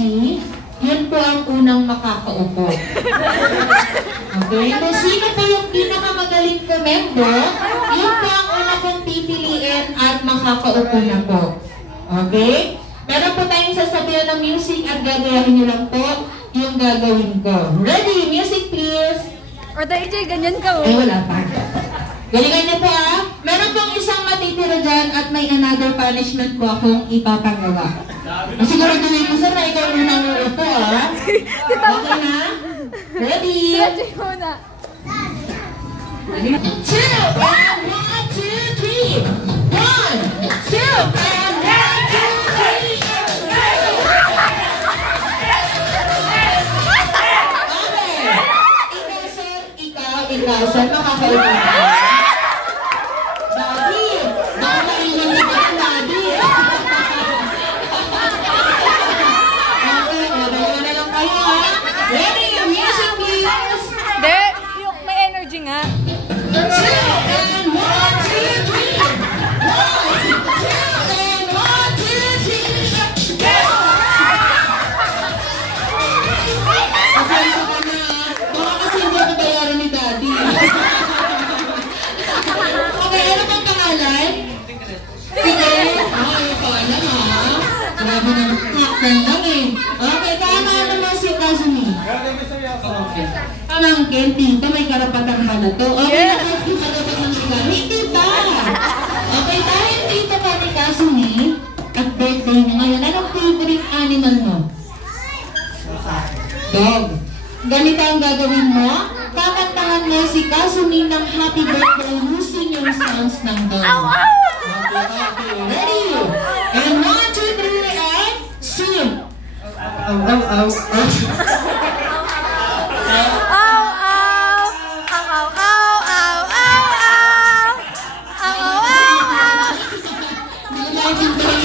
energy, yun po ang unang makakaupo. Okay? Kung sino po yung pinakamagaling komendo, yun po ang una kong pipiliin at makakaupo na po. Okay? Meron po tayong sasabihan ng music at gagayahin nyo lang po yung gagawin ko. Ready? Music please! Or AJ, ganyan ka Ay, wala pa. Galingan niyo po Meron pong isang matitira dyan at may another punishment po akong ipapagawa. Siguro din ko sir na ikaw muna ng upo Okay na? Ready? AJ muna. 2 and 1, 2, 3. 1, 2 and 1, 2, 3. Ikaw, sir, makakaupo ka. Daddy, baka maingan na ba ang daddy? Okay, dalawa na lang kayo Ready? Music please! Hindi, yung may energy nga. 2 and 1, 2, 3. 1, 2 and 1, 2, 3. Okay, ito ka na Baka kasi hindi ako bayaran ni daddy. Okay, ano bang pangalan? Sige. Okay, pangalan Grabe na nakaktan lang Okay, tama naman si Kazumi. Okay. Pamangkin, tito, may karapatan ba na to? Okay, nakakita dapat ng regalo. Hindi ba? Okay, dahil tito ka ni Kazumi at birthday mo ngayon, anong favorite animal mo? Dog. Ganito ang gagawin mo? Kakantahan mo si Kazumi ng happy birthday using yung sounds ng dog. Okay, ready? And 1, 2, 3, and sing! Hindi na